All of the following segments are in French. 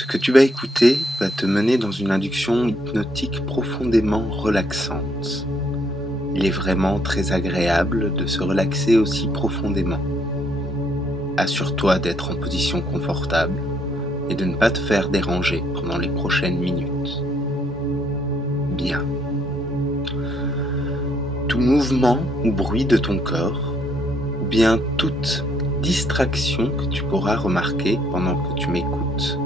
Ce que tu vas écouter va te mener dans une induction hypnotique profondément relaxante. Il est vraiment très agréable de se relaxer aussi profondément. Assure-toi d'être en position confortable et de ne pas te faire déranger pendant les prochaines minutes. Bien. Tout mouvement ou bruit de ton corps, ou bien toute distraction que tu pourras remarquer pendant que tu m'écoutes,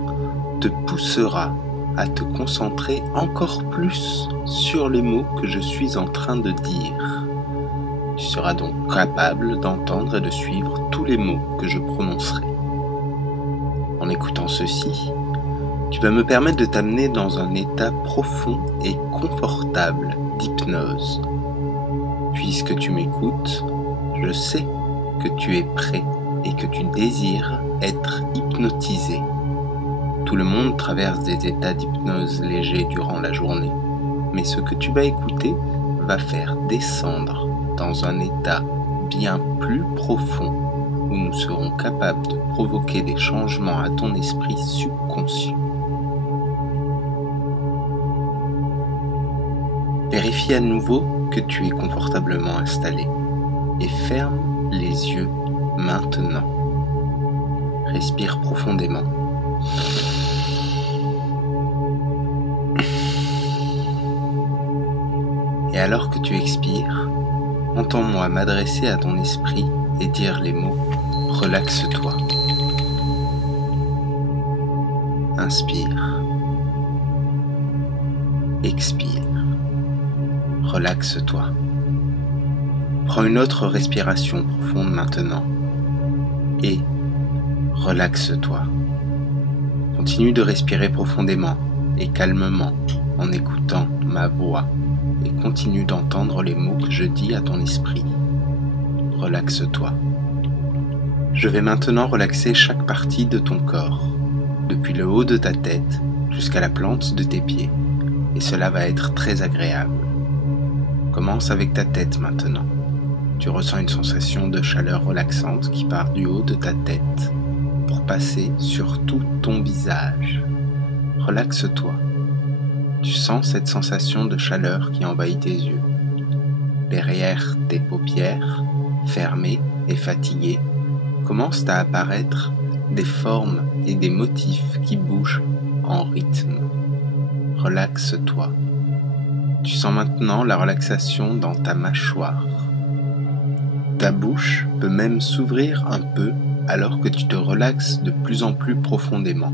te poussera à te concentrer encore plus sur les mots que je suis en train de dire. Tu seras donc capable d'entendre et de suivre tous les mots que je prononcerai. En écoutant ceci, tu vas me permettre de t'amener dans un état profond et confortable d'hypnose. Puisque tu m'écoutes, je sais que tu es prêt et que tu désires être hypnotisé. Tout le monde traverse des états d'hypnose légers durant la journée, mais ce que tu vas écouter va faire descendre dans un état bien plus profond où nous serons capables de provoquer des changements à ton esprit subconscient. Vérifie à nouveau que tu es confortablement installé et ferme les yeux maintenant. Respire profondément. Et alors que tu expires, entends-moi m'adresser à ton esprit et dire les mots « Relaxe-toi ». Inspire. Expire. Relaxe-toi. Prends une autre respiration profonde maintenant et relaxe-toi. Continue de respirer profondément et calmement en écoutant ma voix et continue d'entendre les mots que je dis à ton esprit. Relaxe-toi. Je vais maintenant relaxer chaque partie de ton corps, depuis le haut de ta tête jusqu'à la plante de tes pieds, et cela va être très agréable. Commence avec ta tête maintenant. Tu ressens une sensation de chaleur relaxante qui part du haut de ta tête pour passer sur tout ton visage. Relaxe-toi. Tu sens cette sensation de chaleur qui envahit tes yeux. Derrière tes paupières, fermées et fatiguées, commencent à apparaître des formes et des motifs qui bougent en rythme. Relaxe-toi. Tu sens maintenant la relaxation dans ta mâchoire. Ta bouche peut même s'ouvrir un peu alors que tu te relaxes de plus en plus profondément.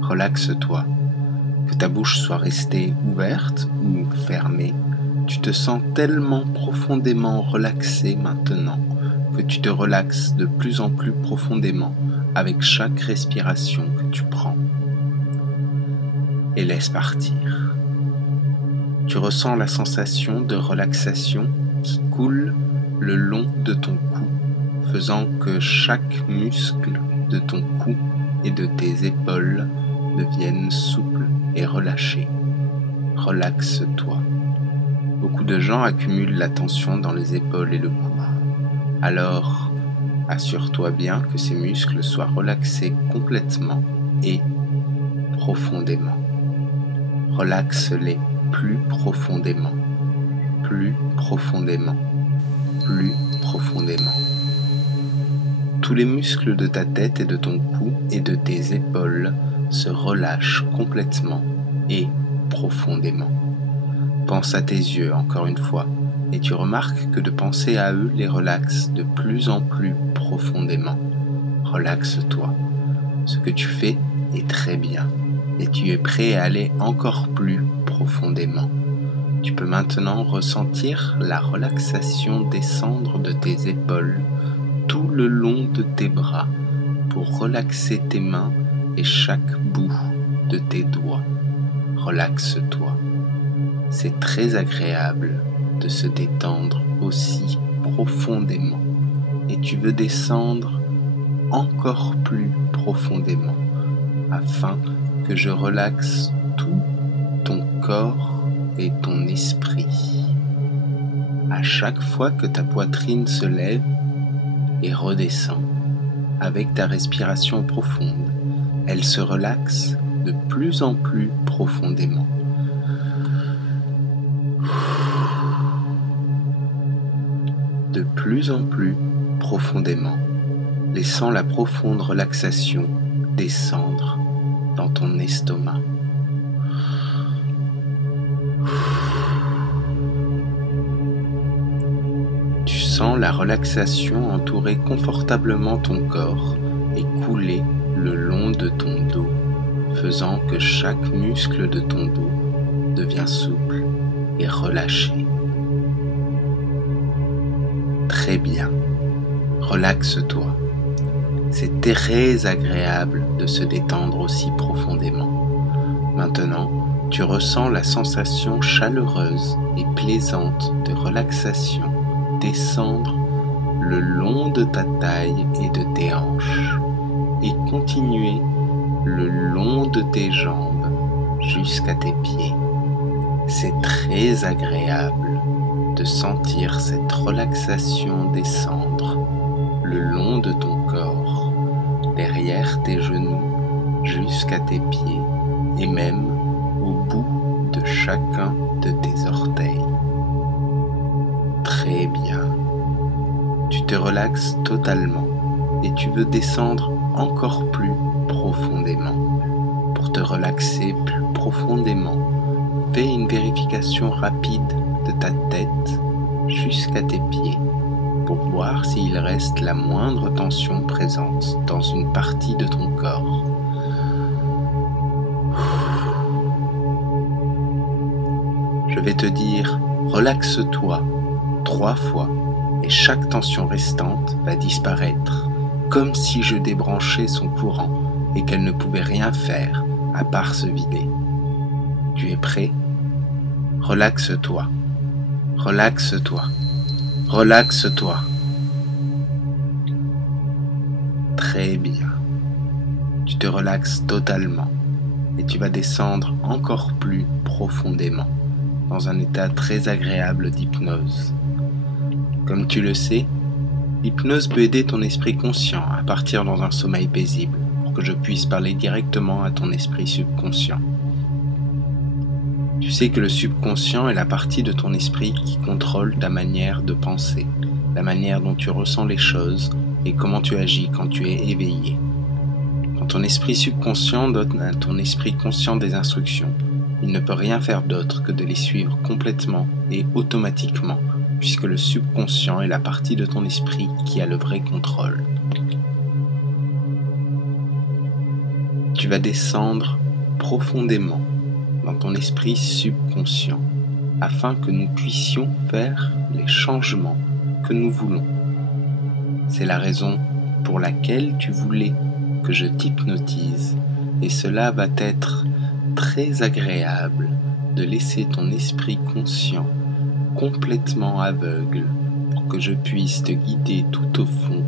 Relaxe-toi. Que ta bouche soit restée ouverte ou fermée, tu te sens tellement profondément relaxé maintenant que tu te relaxes de plus en plus profondément avec chaque respiration que tu prends. Et laisse partir. Tu ressens la sensation de relaxation qui coule le long de ton cou, faisant que chaque muscle de ton cou et de tes épaules deviennent souples et relâchés. Relaxe-toi. Beaucoup de gens accumulent la tension dans les épaules et le cou. Alors, assure-toi bien que ces muscles soient relaxés complètement et profondément. Relaxe-les plus profondément, plus profondément, plus profondément. Tous les muscles de ta tête et de ton cou et de tes épaules se relâchent complètement et profondément. Pense à tes yeux encore une fois et tu remarques que de penser à eux les relaxe de plus en plus profondément. Relaxe-toi. Ce que tu fais est très bien et tu es prêt à aller encore plus profondément. Tu peux maintenant ressentir la relaxation descendre de tes épaules tout le long de tes bras pour relaxer tes mains et chaque bout de tes doigts. Relaxe-toi. C'est très agréable de se détendre aussi profondément et tu veux descendre encore plus profondément afin que je relaxe tout ton corps et ton esprit. À chaque fois que ta poitrine se lève et redescend avec ta respiration profonde, elle se relaxe de plus en plus profondément. De plus en plus profondément, laissant la profonde relaxation descendre dans ton estomac. Tu sens la relaxation entourer confortablement ton corps et couler le long de ton dos, faisant que chaque muscle de ton dos devient souple et relâché. Très bien, relaxe-toi. C'est très agréable de se détendre aussi profondément. Maintenant, tu ressens la sensation chaleureuse et plaisante de relaxation descendre le long de ta taille et de tes hanches et continuer le long de tes jambes jusqu'à tes pieds. C'est très agréable de sentir cette relaxation descendre le long de ton corps, derrière tes genoux jusqu'à tes pieds et même au bout de chacun de tes orteils. Très bien. Tu te relaxes totalement et tu veux descendre encore plus profondément. Pour te relaxer plus profondément, fais une vérification rapide de ta tête jusqu'à tes pieds pour voir s'il reste la moindre tension présente dans une partie de ton corps. Je vais te dire « relaxe-toi » 3 fois et chaque tension restante va disparaître, comme si je débranchais son courant et qu'elle ne pouvait rien faire à part se vider. Tu es prêt? Relaxe-toi, relaxe-toi, relaxe-toi. Très bien. Tu te relaxes totalement et tu vas descendre encore plus profondément dans un état très agréable d'hypnose. Comme tu le sais, l'hypnose peut aider ton esprit conscient à partir dans un sommeil paisible pour que je puisse parler directement à ton esprit subconscient. Tu sais que le subconscient est la partie de ton esprit qui contrôle ta manière de penser, la manière dont tu ressens les choses et comment tu agis quand tu es éveillé. Quand ton esprit subconscient donne à ton esprit conscient des instructions, il ne peut rien faire d'autre que de les suivre complètement et automatiquement, puisque le subconscient est la partie de ton esprit qui a le vrai contrôle. Tu vas descendre profondément dans ton esprit subconscient afin que nous puissions faire les changements que nous voulons. C'est la raison pour laquelle tu voulais que je t'hypnotise et cela va être très agréable de laisser ton esprit conscient complètement aveugle pour que je puisse te guider tout au fond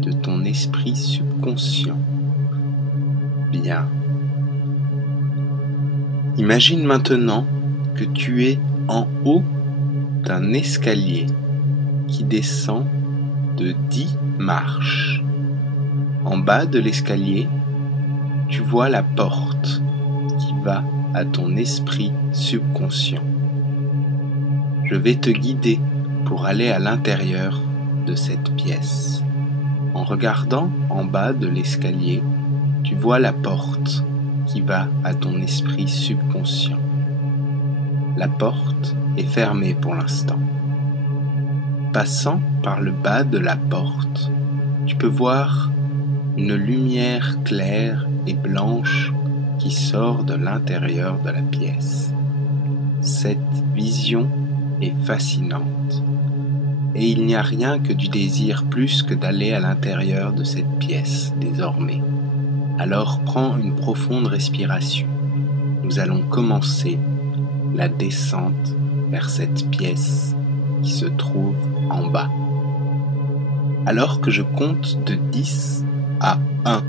de ton esprit subconscient. Bien. Imagine maintenant que tu es en haut d'un escalier qui descend de 10 marches. En bas de l'escalier, tu vois la porte qui va à ton esprit subconscient. Je vais te guider pour aller à l'intérieur de cette pièce. En regardant en bas de l'escalier, tu vois la porte qui va à ton esprit subconscient. La porte est fermée pour l'instant. Passant par le bas de la porte, tu peux voir une lumière claire et blanche qui sort de l'intérieur de la pièce. Cette vision est fascinante et il n'y a rien que du désir plus que d'aller à l'intérieur de cette pièce désormais. Alors prends une profonde respiration. Nous allons commencer la descente vers cette pièce qui se trouve en bas. Alors que je compte de 10 à 1,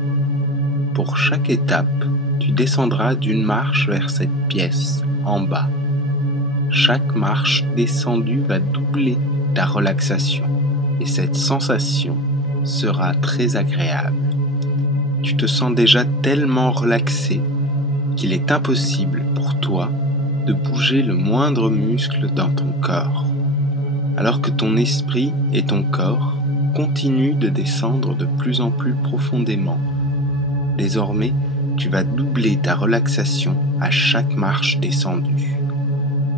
pour chaque étape, tu descendras d'une marche vers cette pièce en bas. Chaque marche descendue va doubler ta relaxation et cette sensation sera très agréable. Tu te sens déjà tellement relaxé qu'il est impossible pour toi de bouger le moindre muscle dans ton corps, alors que ton esprit et ton corps continuent de descendre de plus en plus profondément. Désormais, tu vas doubler ta relaxation à chaque marche descendue.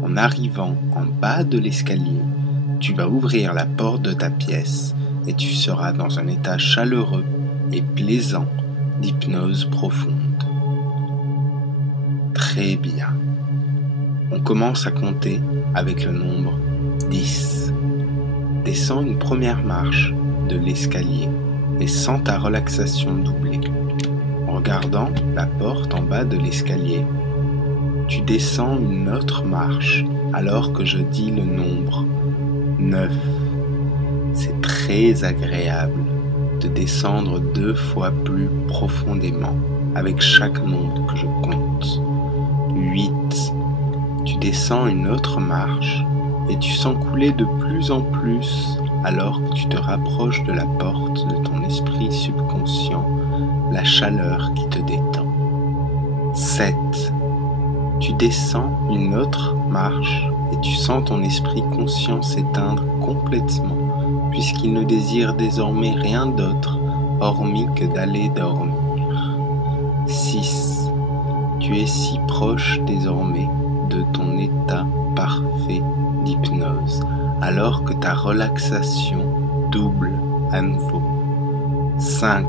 En arrivant en bas de l'escalier, tu vas ouvrir la porte de ta pièce et tu seras dans un état chaleureux et plaisant d'hypnose profonde. Très bien. On commence à compter avec le nombre 10. Descends une première marche de l'escalier et sens ta relaxation doubler. En regardant la porte en bas de l'escalier, tu descends une autre marche alors que je dis le nombre 9. C'est très agréable de descendre 2 fois plus profondément avec chaque nombre que je compte. 8. Tu descends une autre marche et tu sens couler de plus en plus alors que tu te rapproches de la porte de ton esprit subconscient, la chaleur qui te détend. 7. Tu descends une autre marche et tu sens ton esprit conscient s'éteindre complètement puisqu'il ne désire désormais rien d'autre hormis que d'aller dormir. 6. Tu es si proche désormais de ton état parfait d'hypnose alors que ta relaxation double à nouveau. 5.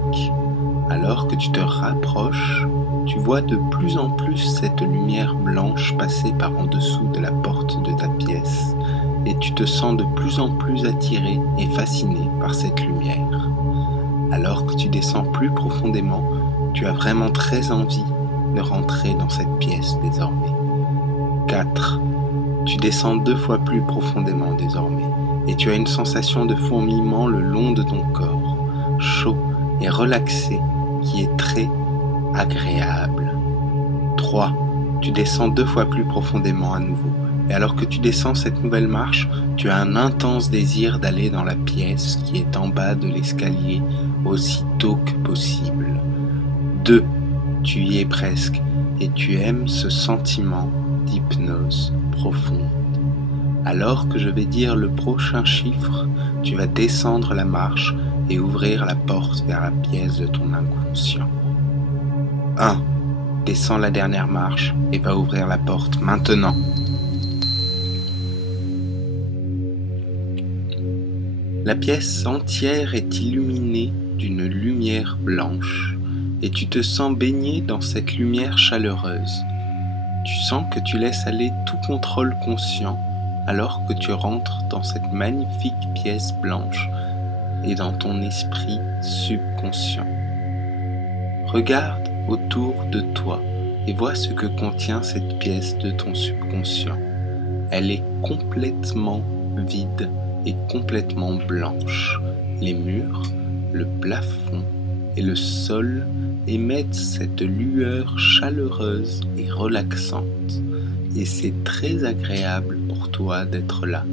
Alors que tu te rapproches, tu vois de plus en plus cette lumière blanche passer par en dessous de la porte de ta pièce et tu te sens de plus en plus attiré et fasciné par cette lumière. Alors que tu descends plus profondément, tu as vraiment très envie de rentrer dans cette pièce désormais. 4. Tu descends 2 fois plus profondément désormais et tu as une sensation de fourmillement le long de ton corps, chaud et relaxé, qui est très agréable. 3. Tu descends 2 fois plus profondément à nouveau. Et alors que tu descends cette nouvelle marche, tu as un intense désir d'aller dans la pièce qui est en bas de l'escalier aussitôt que possible. 2. Tu y es presque et tu aimes ce sentiment d'hypnose profonde. Alors que je vais dire le prochain chiffre, tu vas descendre la marche et ouvrir la porte vers la pièce de ton inconscient. 1. Descends la dernière marche et va ouvrir la porte maintenant. La pièce entière est illuminée d'une lumière blanche et tu te sens baigné dans cette lumière chaleureuse. Tu sens que tu laisses aller tout contrôle conscient alors que tu rentres dans cette magnifique pièce blanche et dans ton esprit subconscient. Regarde autour de toi et vois ce que contient cette pièce de ton subconscient. Elle est complètement vide et complètement blanche. Les murs, le plafond et le sol émettent cette lueur chaleureuse et relaxante. Et c'est très agréable pour toi d'être là,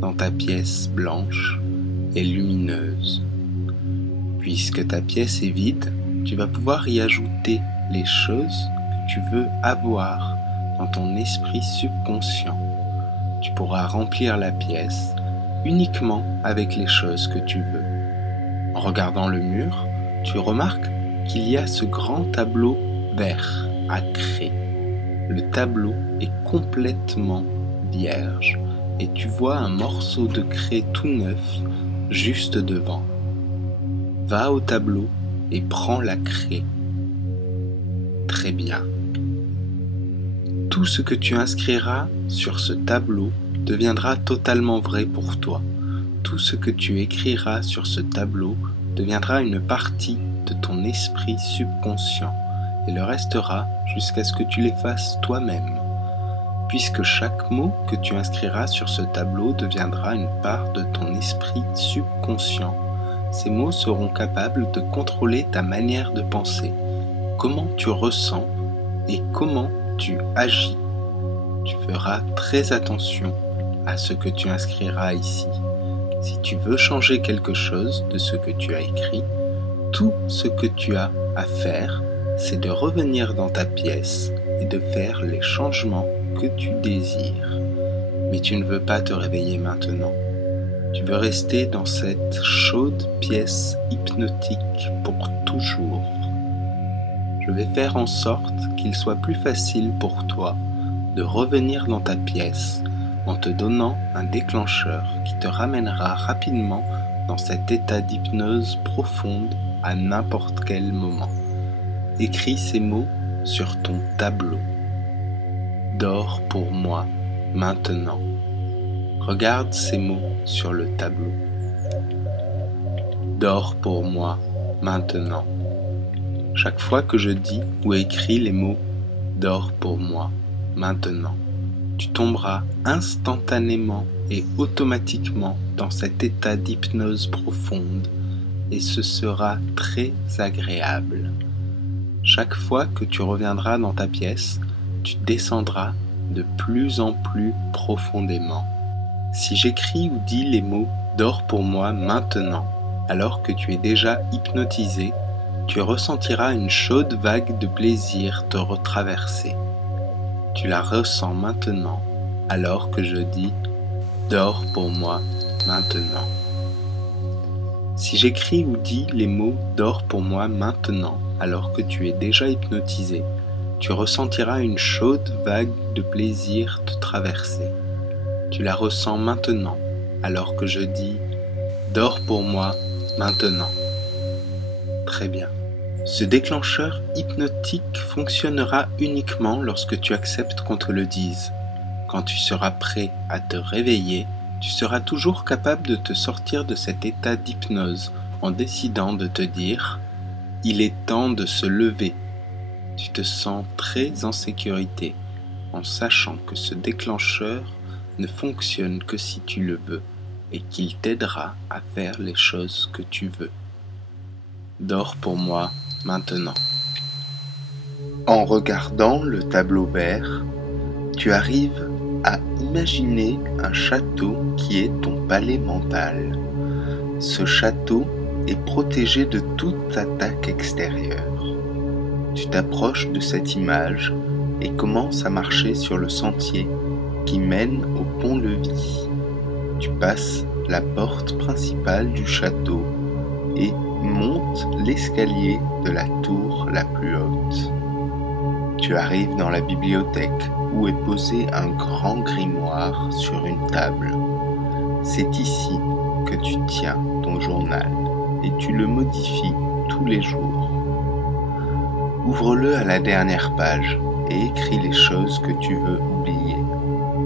dans ta pièce blanche et lumineuse. Puisque ta pièce est vide, tu vas pouvoir y ajouter les choses que tu veux avoir dans ton esprit subconscient. Tu pourras remplir la pièce uniquement avec les choses que tu veux. En regardant le mur, tu remarques qu'il y a ce grand tableau vert à craie. Le tableau est complètement vierge et tu vois un morceau de craie tout neuf juste devant. Va au tableau et prends la craie. Très bien. Tout ce que tu inscriras sur ce tableau deviendra totalement vrai pour toi. Tout ce que tu écriras sur ce tableau deviendra une partie de ton esprit subconscient et le restera jusqu'à ce que tu l'effaces toi-même. Puisque chaque mot que tu inscriras sur ce tableau deviendra une part de ton esprit subconscient, ces mots seront capables de contrôler ta manière de penser, comment tu ressens et comment tu agis. Tu feras très attention à ce que tu inscriras ici. Si tu veux changer quelque chose de ce que tu as écrit, tout ce que tu as à faire c'est de revenir dans ta pièce et de faire les changements que tu désires. Mais tu ne veux pas te réveiller maintenant. Tu veux rester dans cette chaude pièce hypnotique pour toujours. Je vais faire en sorte qu'il soit plus facile pour toi de revenir dans ta pièce en te donnant un déclencheur qui te ramènera rapidement dans cet état d'hypnose profonde à n'importe quel moment. Écris ces mots sur ton tableau. Dors pour moi maintenant. Regarde ces mots sur le tableau. Dors pour moi maintenant. Chaque fois que je dis ou écris les mots « Dors pour moi maintenant », tu tomberas instantanément et automatiquement dans cet état d'hypnose profonde et ce sera très agréable. Chaque fois que tu reviendras dans ta pièce, tu descendras de plus en plus profondément. Si j'écris ou dis les mots « Dors pour moi maintenant » alors que tu es déjà hypnotisé, tu ressentiras une chaude vague de plaisir te retraverser. Tu la ressens maintenant alors que je dis « Dors pour moi maintenant ». Si j'écris ou dis les mots « Dors pour moi maintenant » alors que tu es déjà hypnotisé, tu ressentiras une chaude vague de plaisir te traverser. Tu la ressens maintenant alors que je dis « Dors pour moi maintenant ». Très bien. Ce déclencheur hypnotique fonctionnera uniquement lorsque tu acceptes qu'on te le dise. Quand tu seras prêt à te réveiller, tu seras toujours capable de te sortir de cet état d'hypnose en décidant de te dire « Il est temps de se lever ». Tu te sens très en sécurité en sachant que ce déclencheur ne fonctionne que si tu le veux et qu'il t'aidera à faire les choses que tu veux. Dors pour moi maintenant. En regardant le tableau vert, tu arrives à imaginer un château qui est ton palais mental. Ce château est protégé de toute attaque extérieure. Tu t'approches de cette image et commences à marcher sur le sentier qui mène au pont-levis. Tu passes la porte principale du château et montes l'escalier de la tour la plus haute. Tu arrives dans la bibliothèque où est posé un grand grimoire sur une table. C'est ici que tu tiens ton journal et tu le modifies tous les jours. Ouvre-le à la dernière page et écris les choses que tu veux oublier,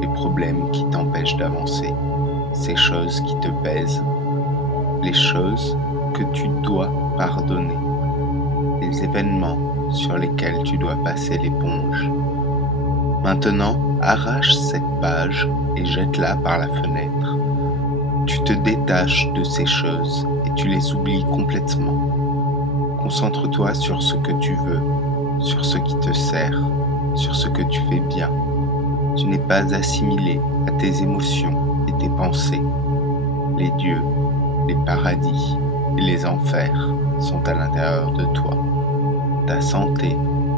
les problèmes qui t'empêchent d'avancer, ces choses qui te pèsent, les choses que tu dois pardonner, les événements sur lesquels tu dois passer l'éponge. Maintenant, arrache cette page et jette-la par la fenêtre. Tu te détaches de ces choses et tu les oublies complètement. Concentre-toi sur ce que tu veux, sur ce qui te sert, sur ce que tu fais bien. Tu n'es pas assimilé à tes émotions et tes pensées. Les dieux, les paradis et les enfers sont à l'intérieur de toi. Ta santé,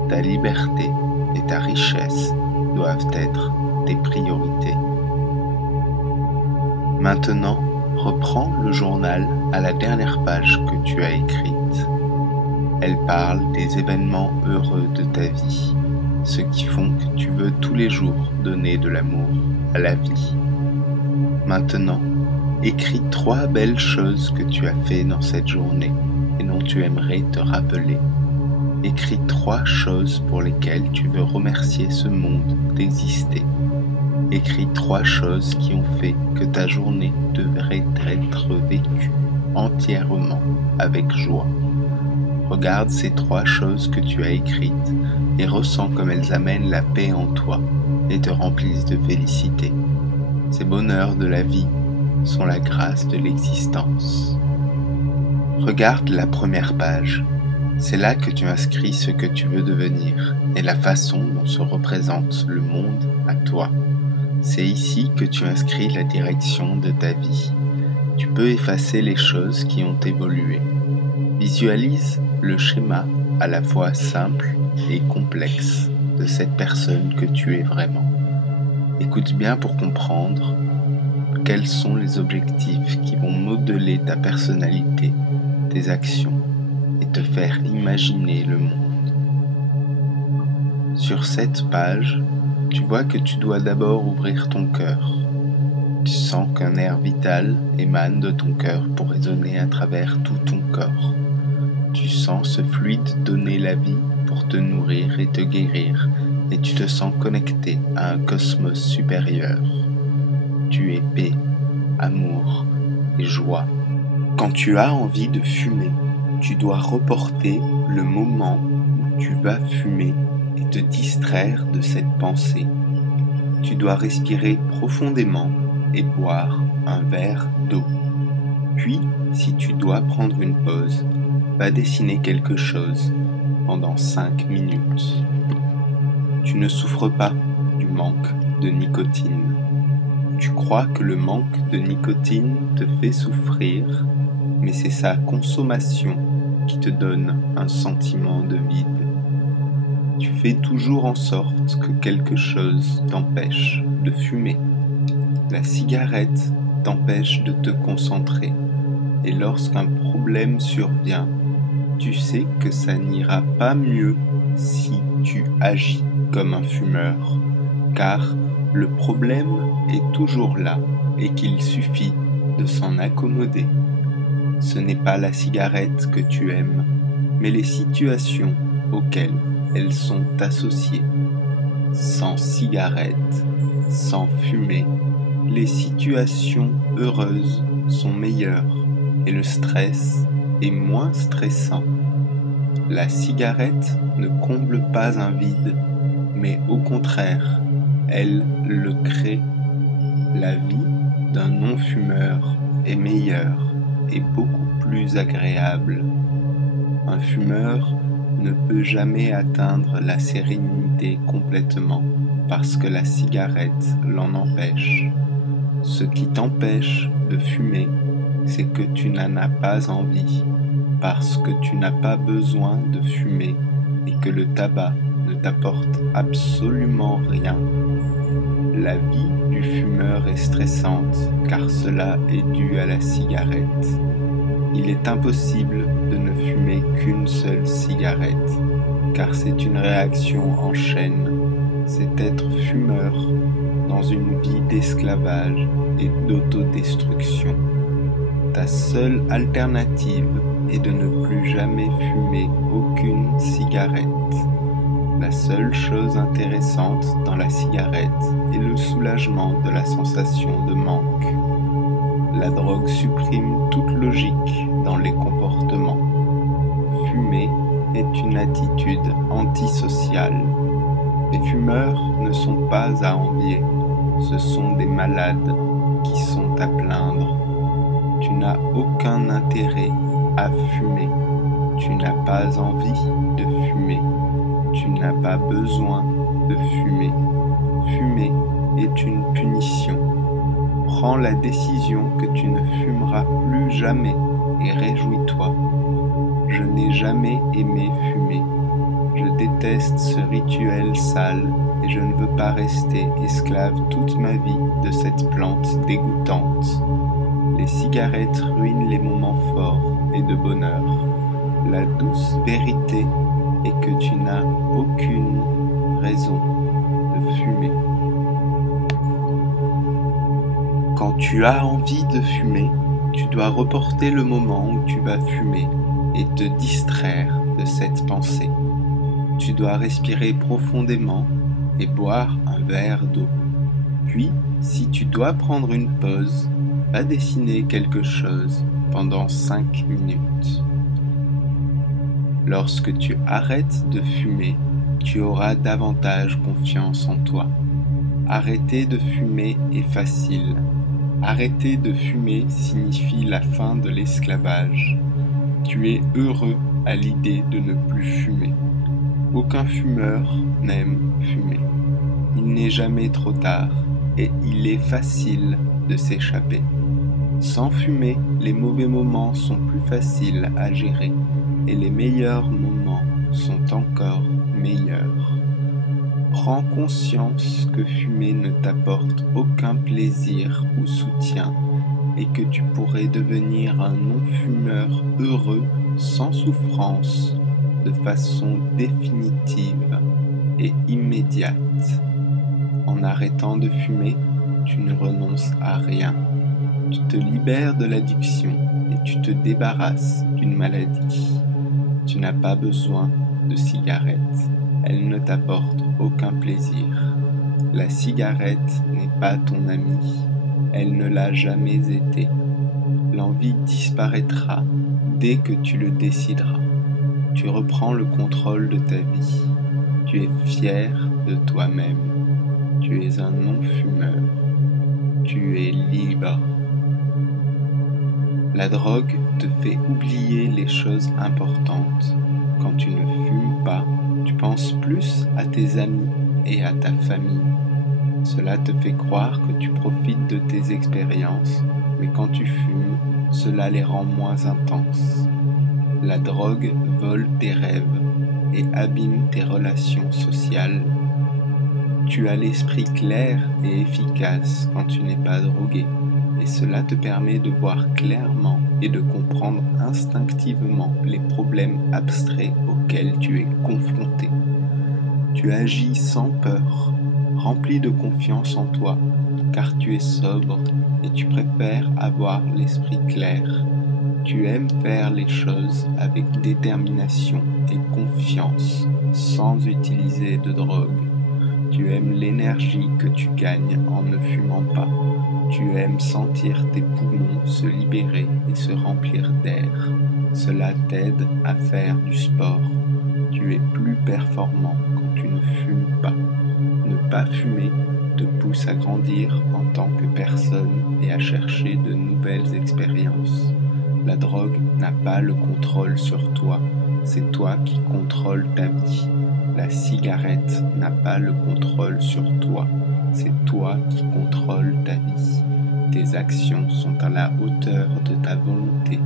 ta liberté et ta richesse doivent être tes priorités. Maintenant, reprends le journal à la dernière page que tu as écrite. Elle parle des événements heureux de ta vie, ceux qui font que tu veux tous les jours donner de l'amour à la vie. Maintenant, écris 3 belles choses que tu as fait dans cette journée et dont tu aimerais te rappeler. Écris 3 choses pour lesquelles tu veux remercier ce monde d'exister. Écris 3 choses qui ont fait que ta journée devrait être vécue entièrement avec joie. Regarde ces 3 choses que tu as écrites et ressens comme elles amènent la paix en toi et te remplissent de félicité. Ces bonheurs de la vie sont la grâce de l'existence. Regarde la première page. C'est là que tu inscris ce que tu veux devenir et la façon dont se représente le monde à toi. C'est ici que tu inscris la direction de ta vie. Tu peux effacer les choses qui ont évolué. Visualise le schéma à la fois simple et complexe de cette personne que tu es vraiment. Écoute bien pour comprendre quels sont les objectifs qui vont modeler ta personnalité, tes actions et te faire imaginer le monde. Sur cette page, tu vois que tu dois d'abord ouvrir ton cœur. Tu sens qu'un air vital émane de ton cœur pour résonner à travers tout ton corps. Tu sens ce fluide donner la vie pour te nourrir et te guérir, et tu te sens connecté à un cosmos supérieur. Tu es paix, amour et joie. Quand tu as envie de fumer, tu dois reporter le moment où tu vas fumer et te distraire de cette pensée. Tu dois respirer profondément et boire un verre d'eau. Puis, si tu dois prendre une pause, va dessiner quelque chose pendant 5 minutes. Tu ne souffres pas du manque de nicotine. Tu crois que le manque de nicotine te fait souffrir, mais c'est sa consommation qui te donne un sentiment de vide. Tu fais toujours en sorte que quelque chose t'empêche de fumer. La cigarette t'empêche de te concentrer, et lorsqu'un problème survient, tu sais que ça n'ira pas mieux si tu agis comme un fumeur, car le problème est toujours là et qu'il suffit de s'en accommoder. Ce n'est pas la cigarette que tu aimes, mais les situations auxquelles elles sont associées. Sans cigarette, sans fumée, les situations heureuses sont meilleures et le stress est moins stressant. La cigarette ne comble pas un vide, mais au contraire, elle le crée. La vie d'un non-fumeur est meilleure et beaucoup plus agréable. Un fumeur ne peut jamais atteindre la sérénité complètement parce que la cigarette l'en empêche. Ce qui t'empêche de fumer, c'est que tu n'en as pas envie, parce que tu n'as pas besoin de fumer et que le tabac ne t'apporte absolument rien. La vie du fumeur est stressante car cela est dû à la cigarette. Il est impossible de ne fumer qu'une seule cigarette, car c'est une réaction en chaîne. C'est être fumeur dans une vie d'esclavage et d'autodestruction. Ta seule alternative est de ne plus jamais fumer aucune cigarette. La seule chose intéressante dans la cigarette est le soulagement de la sensation de manque. La drogue supprime toute logique dans les comportements. Fumer est une attitude antisociale. Les fumeurs ne sont pas à envier, ce sont des malades qui sont à plaindre. Tu n'as aucun intérêt à fumer, tu n'as pas envie de fumer, tu n'as pas besoin de fumer. Fumer est une punition. Prends la décision que tu ne fumeras plus jamais et réjouis-toi. Je n'ai jamais aimé fumer. Je déteste ce rituel sale et je ne veux pas rester esclave toute ma vie de cette plante dégoûtante. Les cigarettes ruinent les moments forts et de bonheur. La douce vérité est que tu n'as aucune raison de fumer. Quand tu as envie de fumer, tu dois reporter le moment où tu vas fumer et te distraire de cette pensée. Tu dois respirer profondément et boire un verre d'eau. Puis, si tu dois prendre une pause, va dessiner quelque chose pendant 5 minutes. Lorsque tu arrêtes de fumer, tu auras davantage confiance en toi. Arrêter de fumer est facile. Arrêter de fumer signifie la fin de l'esclavage. Tu es heureux à l'idée de ne plus fumer. Aucun fumeur n'aime fumer. Il n'est jamais trop tard et il est facile de s'échapper. Sans fumer, les mauvais moments sont plus faciles à gérer et les meilleurs moments sont encore meilleures. Prends conscience que fumer ne t'apporte aucun plaisir ou soutien et que tu pourrais devenir un non-fumeur heureux sans souffrance de façon définitive et immédiate. En arrêtant de fumer, tu ne renonces à rien. Tu te libères de l'addiction et tu te débarrasses d'une maladie. Tu n'as pas besoin de cigarette. Elle ne t'apporte aucun plaisir. La cigarette n'est pas ton amie. Elle ne l'a jamais été. L'envie disparaîtra dès que tu le décideras. Tu reprends le contrôle de ta vie. Tu es fier de toi-même. Tu es un non-fumeur. Tu es libre. La drogue te fait oublier les choses importantes. Quand tu ne fumes pas, tu penses plus à tes amis et à ta famille. Cela te fait croire que tu profites de tes expériences, mais quand tu fumes, cela les rend moins intenses. La drogue vole tes rêves et abîme tes relations sociales. Tu as l'esprit clair et efficace quand tu n'es pas drogué, et cela te permet de voir clairement et de comprendre instinctivement les problèmes abstraits auxquels tu es confronté. Tu agis sans peur, rempli de confiance en toi, car tu es sobre et tu préfères avoir l'esprit clair. Tu aimes faire les choses avec détermination et confiance, sans utiliser de drogue. Tu aimes l'énergie que tu gagnes en ne fumant pas. Tu aimes sentir tes poumons se libérer et se remplir d'air. Cela t'aide à faire du sport. Tu es plus performant quand tu ne fumes pas. Ne pas fumer te pousse à grandir en tant que personne et à chercher de nouvelles expériences. La drogue n'a pas le contrôle sur toi, c'est toi qui contrôles ta vie. La cigarette n'a pas le contrôle sur toi, c'est toi qui contrôles ta vie. Tes actions sont à la hauteur de ta volonté.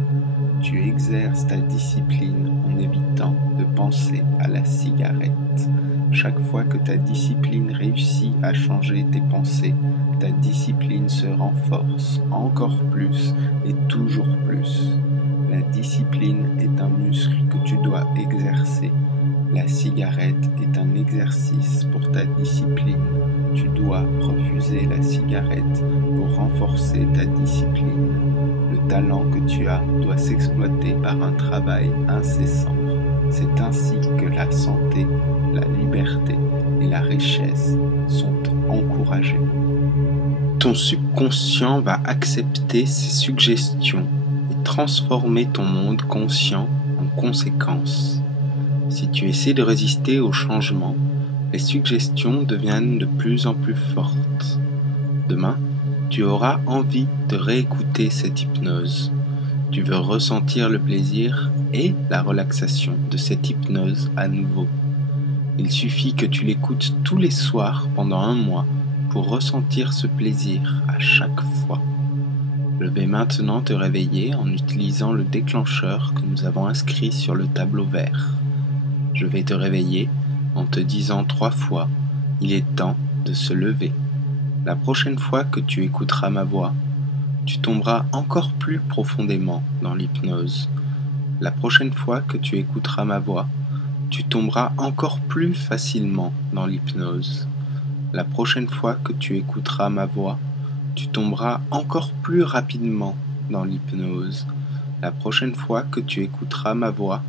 Tu exerces ta discipline en évitant de penser à la cigarette. Chaque fois que ta discipline réussit à changer tes pensées, ta discipline se renforce encore plus et toujours plus. La discipline est un muscle que tu dois exercer. La cigarette est un exercice pour ta discipline. Tu dois refuser la cigarette pour renforcer ta discipline. Le talent que tu as doit s'exploiter par un travail incessant. C'est ainsi que la santé, la liberté et la richesse sont encouragées. Ton subconscient va accepter ces suggestions et transformer ton monde conscient en conséquence. Si tu essaies de résister au changement, les suggestions deviennent de plus en plus fortes. Demain, tu auras envie de réécouter cette hypnose. Tu veux ressentir le plaisir et la relaxation de cette hypnose à nouveau. Il suffit que tu l'écoutes tous les soirs pendant 1 mois pour ressentir ce plaisir à chaque fois. Je vais maintenant te réveiller en utilisant le déclencheur que nous avons inscrit sur le tableau vert. Je vais te réveiller en te disant 3 fois « Il est temps de se lever ». La prochaine fois que tu écouteras ma voix, tu tomberas encore plus profondément dans l'hypnose. La prochaine fois que tu écouteras ma voix, tu tomberas encore plus facilement dans l'hypnose. La prochaine fois que tu écouteras ma voix, tu tomberas encore plus rapidement dans l'hypnose. La prochaine fois que tu écouteras ma voix,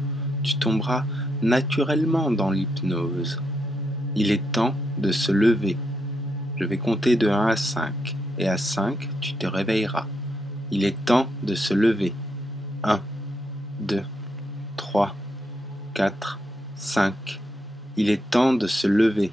tu tomberas naturellement dans l'hypnose. Il est temps de se lever. Je vais compter de 1 à 5, et à 5, tu te réveilleras. Il est temps de se lever. 1, 2, 3, 4, 5. Il est temps de se lever.